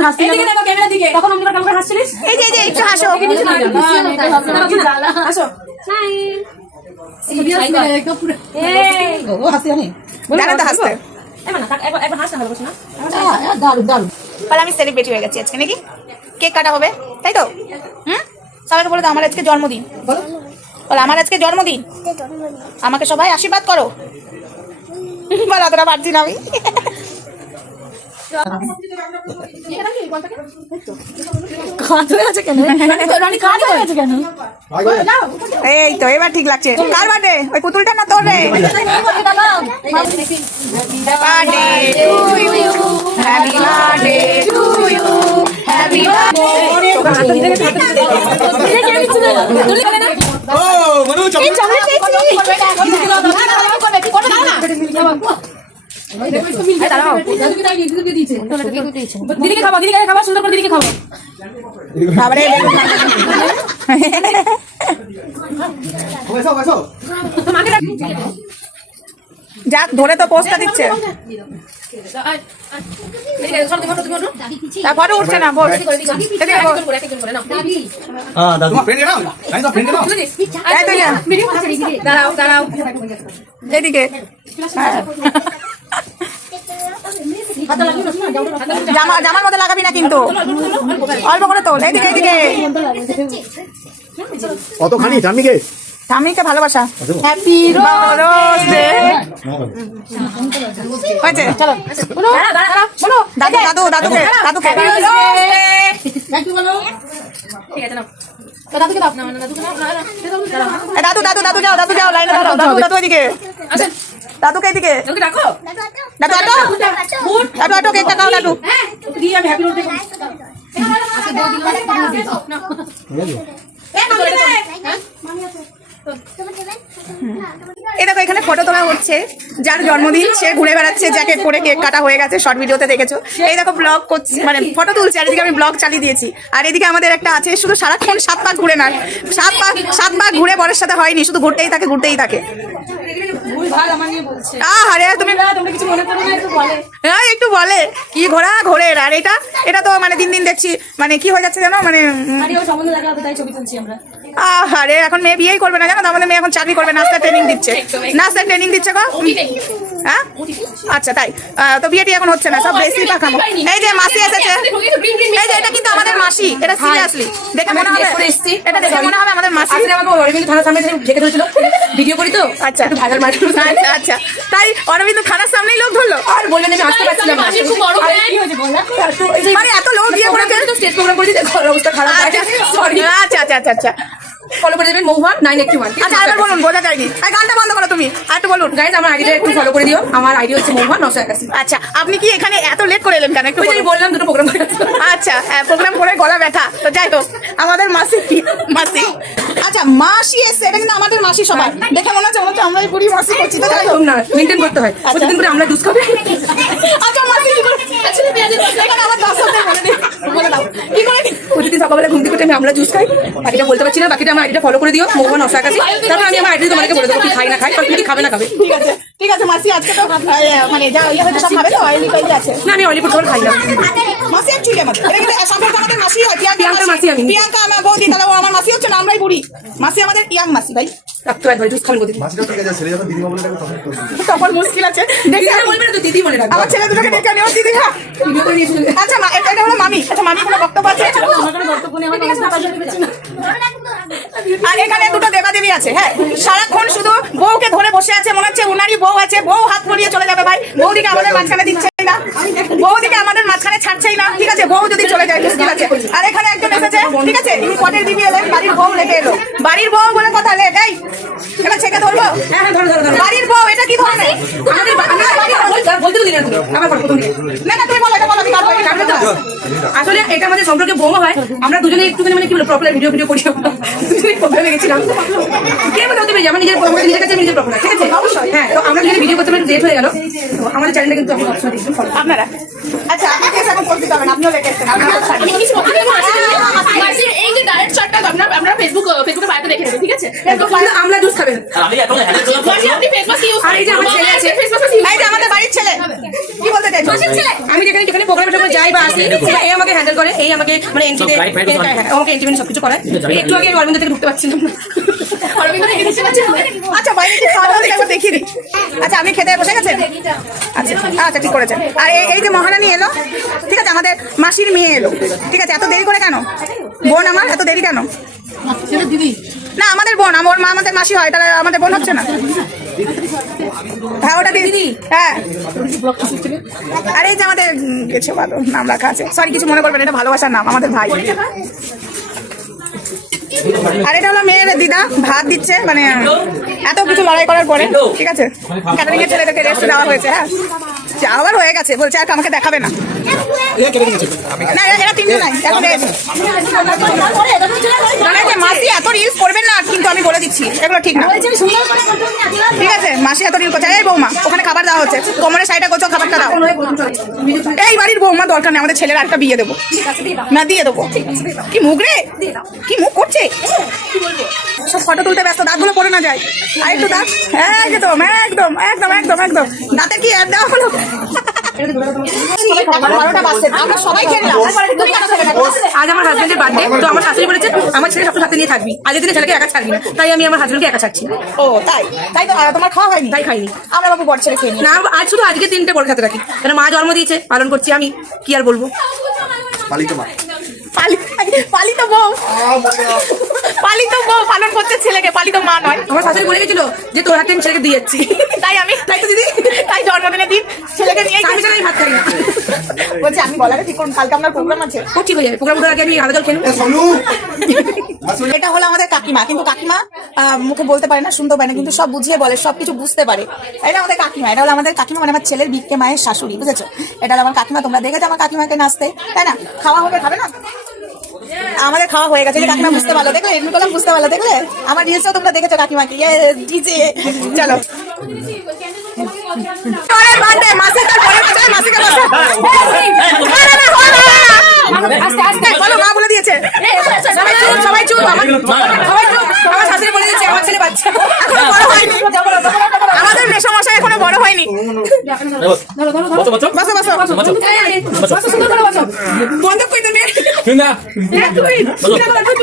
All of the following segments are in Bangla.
সুন্দর হাসছিস এদিকে দেখো ক্যামেরার দিকে তখন অন্ধকার কালকে হাসছিলিস এই যে একটু হাসো হাসো ও হাসি আমি জানো তো হাসতে একবার হাসতে ভালো বসে না দারুণ দারুণ তাহলে আমি সেলিব্রিটি হয়ে গেছি আজকে নাকি কেক কাটা হবে তাই তো সবাইকে বলে দাও আমার আজকে জন্মদিন বলো আমার আজকে জন্মদিন আমাকে সবাই আশীর্বাদ করো বল অতটা পারছি না আমি এই তো এবার ঠিক লাগছে কার বার্থডে ওই পুতুলটা না তোর রে happy birthday to you happy দিদিকে খাবো দিদিকে খাবো সুন্দর করে দিদিকে খাবো যাক ধরে তো পোস্টটা দিচ্ছে ফটো উঠছে না বল দাঁড়াও দাঁড়াও এদিকে জামার মধ্যে লাগাবি না কিন্তু অল্প করে তোল এইদিকে এইদিকে কতখানি জামিকে স্বামীকে ভালোবাসা হ্যাপি বার্থডে হয়েছে চলো দাদু দাদু দাদুকে দাদুকে দাদু দাদু দাদু যাও দাদু যাও লাইনে দাদু দাদু দাদু এদিকে দাদুকে এদিকে দাদু আটো দাদু আটো কেকটা খাও দাদু এই দেখো এখানে ফটো তোলা হচ্ছে যার জন্মদিন সে ঘুরে বেড়াচ্ছে জ্যাকেট পরে কেক কাটা হয়ে গেছে শর্ট ভিডিওতে দেখেছো এই দেখো ব্লগ করছে মানে ফটো তুলছে আর এদিকে আমি ব্লগ চালিয়ে দিয়েছি আর এদিকে আমাদের একটা আছে শুধু সারাক্ষণ 7 পাক ঘুরে না 7 পাক ঘুরে বরের সাথে হয়নি শুধু ঘুরতেই থাকে আরে তুমি একটু বলে কি ঘোরা ঘোরে আর এটা তো মানে দিন দিন দেখছি মানে কি হয়ে যাচ্ছে জানো মানে আরে এখন মেয়ে বিয়েই করবে না জানো তো আমাদের মেয়ে এখন চাকরি করবে নাস্তার ট্রেনিং দিচ্ছে গো হ্যাঁ আচ্ছা তাই তো বিয়েটি এখন হচ্ছে না সব বেশি পাকামো এই যে মাসি এসেছে এই যে এটা কিন্তু আমাদের মাসি এটা সিরিয়াসলি দেখে মনে হবে এটা দেখে মনে হবে আমাদের মাসি আমাকে অরবিন্দ থানার সামনে ঢেকে ধরেছিল ভিডিও করি তো আচ্ছা ভাইরাল মার আচ্ছা তাই অরবিন্দ থানার সামনেই লোক ধরলো আর বললেন আমি আসতে পারছিলাম না মানে এত লোক দিয়ে করেছে স্টেজ প্রোগ্রাম করে দিতে অবস্থা খারাপ সরি আচ্ছা ফলো করে দেবেন মহুয়া 981 আচ্ছা আবার বলুন বোঝা যায়নি এই গানটা বন্ধ করো তুমি আর একটু বলুন গাইজ আমার আইডিটা একটু ফলো করে দিও আমার আইডি হচ্ছে মহুয়া 981 আচ্ছা আপনি কি এখানে এত লেট করে এলেন কেন একটু বললাম দুটো প্রোগ্রাম আচ্ছা প্রোগ্রাম করে গলা ব্যথা তো যাই হোক আমাদের মাসি আচ্ছা মাসি এসে এটা কিন্তু আমাদের মাসি সবাই দেখে মনে হচ্ছে আমরাই বুড়ি মাসি করছি তো যাই হোক না মেনটেন করতে হয় প্রতিদিন করে আমরা জুস খাবো আচ্ছা মাসি এখানে আমার দর্শকদের বলে দাও কি করে প্রতিদিন সকালবেলা ঘুম থেকে আমি আমরা জুস খাই বাকিটা বলতে পারছি না বাকিটা আমার আইডিটা ফলো করে দিও মহুয়া 981 তারপর আমি আমার আইডি তোমাকে বলে দেবো কি খাই না খাই কারণ তুমি খাবে না খাবে ঠিক আছে মাসি আজকে তো মানে যা হয়তো সব খাবে তো অয়েলি পাইলে আছে না আমি অয়েলি ফুড খাই না মাসি অ্যাকচুয়ালি আমাদের এটা কিন্তু সম্পর্কে আমাদের মাসি হয় প্রিয়াঙ্কা মাসি আমি প্রিয়াঙ্কা আমার বৌদি তাহলে ও আমার মাসি হচ্ছে না আমরাই বুড়ি মাসি আমাদের ইয়াং মাসি ভাই রাখতে একবার জুস খাবেন প্রতিদিন মাসিটা ঠিক আছে ছেলে যখন দিদি বলে ডাকবে তখন মুশকিল আছে দেখে বলবে না তো দিদি বলে রাখবে আমার ছেলে দুটোকে ডেকে নিও দিদি হ্যাঁ ভিডিও করে দিয়েছিল আচ্ছা মা এটা হলো মামি আচ্ছা মামি কোনো বক্তব্য আছে আর এখানে দুটো দেবাদেবী আছে হ্যাঁ সারাক্ষণ শুধু বউকে ধরে বসে আছে মনে হচ্ছে উনারই বউ আছে বউ হাত পরিয়ে চলে যাবে ভাই বউদিকে আমাদের মাঝখানে দিচ্ছেই না বউদিকে আমাদের মাঝখানে ছাড়ছেই না ঠিক আছে বউ যদি চলে যায় মুশকিল আছে আর এখানে একজন এসেছে ঠিক আছে ইনি পটের দিবি এলেন বাড়ির বউ লেগে এলো বাড়ির বউ বলে কথা লেট এই এবার ছেকে ধরবো হ্যাঁ ধরো বাড়ির বউ এটা কি ধরনের আমাদের বলতে তো দিলেন আমার প্রথম না না তুমি বলো এটা বলো আসলে এটা আমাদের সম্পর্কে বৌমা হয় আমরা দুজনে একটুখানি মানে কি বলে প্রপার ভিডিও করি দুজনে প্রবলেমে গেছিলাম কে বলে হতে পারে আমার নিজের প্রবলেম নিজের কাছে নিজের প্রবলেম ঠিক আছে অবশ্যই হ্যাঁ তো আমরা যদি ভিডিও করতে লেট হয়ে গেল তো আমাদের চ্যানেলটা কিন্তু আপনি অবশ্যই দেখবেন আপনারা আচ্ছা আপনি এখন পরিচিত হবেন আপনিও লেট এসেছেন আপনারা ডাইরেক্ট শটটা আপনারা ফেসবুকে বাড়িতে দেখে নেবেন, ঠিক আছে? আমলা জুস খাবেন। আপনি ফেসবুক ইউজ আর এই যে আমার ছেলে আছে, এই যে আমাদের বাড়ির ছেলে কি বলতে চাইছো? আমি যেখানে যেখানে প্রোগ্রামে যখন যাই বা আসি, সেটা এই আমাকে হ্যান্ডেল করে, এই আমাকে মানে এন্ট্রিতে আমাকে এন্ট্রি সবকিছু করে। একটু আগে অরবিন্দ থেকে ঢুকতে পারছিলাম না। আচ্ছা বাইরে কি খাওয়া দাওয়া একবার দেখিয়ে দিই। আচ্ছা আপনি খেতে বসে গেছেন? আচ্ছা আচ্ছা ঠিক করেছেন। আর এই যে মহারানী এলো, ঠিক আছে, আমাদের মাসির মেয়ে এলো, ঠিক আছে। এত দেরি করে কেন বোন আমার, এত দেরি কেন? না আমাদের বোন, আমার মা আমাদের মাসি হয়, তাহলে আমাদের বোন হচ্ছে না? হ্যাঁ ওটা দিদি। হ্যাঁ আর এই যে আমাদের কিছু ভালো নাম রাখা আছে, সরি কিছু মনে করবেন, এটা ভালোবাসার নাম, আমাদের ভাই। আর এটা হলো মেয়ের দিদা, ভাত দিচ্ছে, মানে এত কিছু লড়াই করার পরে, ঠিক আছে, ক্যাটারিং এর ছেলেদেরকে রেস্ট দেওয়া হয়েছে। হ্যাঁ আবার হয়ে গেছে, বলছে আর আমাকে দেখাবে না। না এরা তিনজন নাই এখন। মাসি এত রিলস করবেন না, কিন্তু আমি বলে দিচ্ছি এগুলো ঠিক না, ঠিক আছে? মাসি এত রিল করছে। এই বৌমা ওখানে খাবার দেওয়া হচ্ছে, কোমরে সাইডে করছো, খাবারটা দাও। এই বাড়ির বৌমা দরকার নেই, আমাদের ছেলের একটা বিয়ে দেবো না, দিয়ে দেবো। কি মুখ রে, কি মুখ করছে, সব ফটো তুলতে ব্যস্ত, দাঁতগুলো পড়ে না যায়। আর একটু দাঁত, একদম একদম একদম একদম একদম দাঁতে কি অ্যাড দেওয়া হলো? আজ আমার হাজবেন্ডের বার্থডে, তো আমার শাশুড়ি বলেছে আমার ছেলে সব সাথে নিয়ে থাকবি, আজকের দিনে ছেলেকে একা ছাড়বি না, তাই আমি আমার হাজবেন্ডকে একা ছাড়ছি। ও তাই তাই তো তোমার খাওয়া হয়নি? তাই খাইনি আমরা বাবু বড় ছেলে খেয়ে নি না, আজ শুধু আজকে 3টে বড় খেতে রাখি, কারণ মা জন্ম দিয়েছে, পালন করছি আমি, কি আর বলবো। পালিত মা, পালিত বউ, পালিত বউ পালন করছে ছেলেকে, পালিত মা নয়। আমার শাশুড়ি বলে গেছিল যে তোর হাতে আমি ছেলেকে দিয়ে যাচ্ছি, তাই তো দিদি, তাই জন্মদিনের দিন ছেলেকে নিয়ে আমি ছাড়া আমি ভাত খাই না। বলছি আমি বলারে ঠিক করুন, কালকে আপনার প্রোগ্রাম আছে। খুব ঠিক হয়ে যাবে, প্রোগ্রাম করার আগে আমি আলাদা জল খেয়ে নেবো। এটা হলো আমাদের কাকিমা, কিন্তু কাকিমা মুখে বলতে পারে না, শুনতে পারে না, কিন্তু সব বুঝিয়ে বলে, সবকিছু বুঝতে পারে। এটা আমাদের কাকিমা, এটা হলো আমাদের কাকিমা, মানে আমার ছেলের বিক্কে মায়ের শাশুড়ি, বুঝেছো? এটা হলো আমার কাকিমা। তোমরা দেখেছো আমার কাকিমাকে নাচতে, তাই না? খাওয়া হবে, খাবে না? আমাদের খাওয়া হয়ে গেছে, কাকিমা বুঝতে পারলো, দেখলে এমনি করলাম, বুঝতে পারলো, দেখলে আমার রিলসও তোমরা দেখেছো কাকিমাকে। ডিজে চলো মা বলে দিয়েছে সবাই চুপ, আমার শাশুড়ি বলে দিয়েছে আমার ছেলে বাচ্চা এখনো বড় হয়নি, আমাদের মেশামশাই এখনো বড় হয়নি। বসো বসো বন্ধ করে দেবে।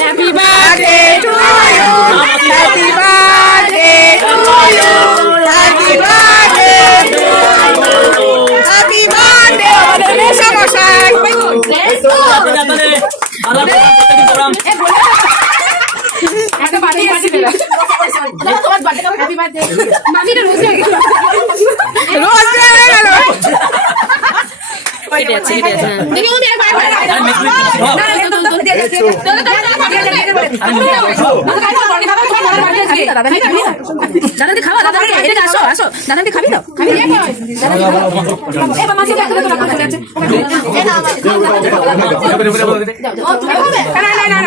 Happy birthday to you, happy birthday to you, happy birthday to you, happy birthday আমাদের মেশামশাই। একটা বাড়ি আছে না, তোমার বার্থডে হ্যাপি বার্থডে মামির রোজ হয়ে গেল, রোজ হয়ে গেল। কেটে যাচ্ছে দেখি ও মেরে বাইরে দাদাদি খাওয়া, দাদাদি এদিকে আসো, আসো দাদাদি খাবি তো, খাবি মাসি না না না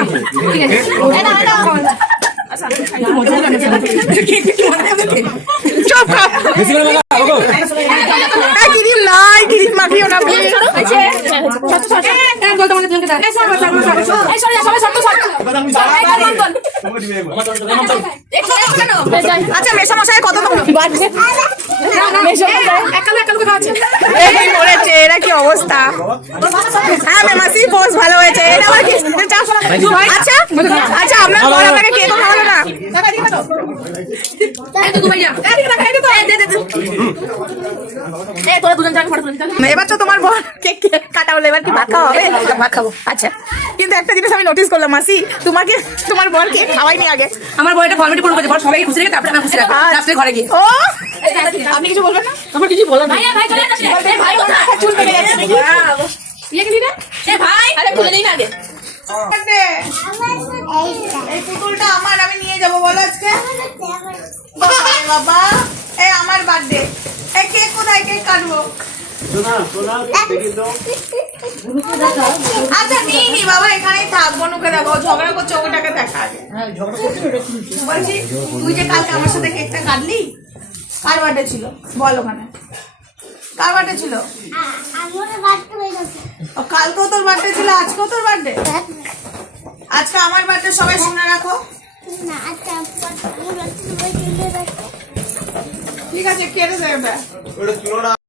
ঠিক আছে চুপ কর, ক্রিম নাই, ক্রিম মাখিও না প্লিজ। আচ্ছা মেশামশাই কত মরেছে, এরা কি অবস্থা? হ্যাঁ মাসি পোস্ট ভালো হয়েছে। এটা আবার কি? আচ্ছা আচ্ছা আপনার বর আপনাকে কেক খাওয়ালো না? এবার তো তোমার বর কেক কাটা হলো, এবার কি ভাত খাওয়া হবে? ভাত খাবো। আচ্ছা কিন্তু একটা জিনিস আমি নোটিস করলাম মাসি, তোমার বর কেক খাওয়াইনি আগে। আমার বড় একটা ফর্মালিটি পূরণ করেছে, বড় সবাই খুশি রেখে তারপরে আমি খুশি রাখবো, রাত্রে ঘরে গিয়ে। ও আপনি কিছু বলবেন না? আমার কিছু বলার নেই। ভাই চলে আসছে, ভাই চুল পেকে যাচ্ছে নাকি? ইয়ে কি দিদা? এ ভাই আরে খুলে দেই না আগে। এই পুতুলটা আমার, আমি নিয়ে যাবো বলো আজকে। বাবা এই আমার বার্থডে, এই কেক কোথায়? কেক কাটবো। আচ্ছা নিই বাবা, এখানেই থাক, বনুকে দেখো ঝগড়া করছে, ওটাকে দেখা আগে। বলছি তুই যে কালকে আমার সাথে কেকটা কাটলি, কার বার্থডে ছিল বল? ওখানে কার বার্থডে ছিল? কালকেও তোর বার্থডে ছিল, আজকেও তোর বার্থডে? আজকে আমার বার্থডে সবাই শুনে রাখো। না আচ্ছা পুরো বই কিনতে ঠিক আছে, কেটে দেবে।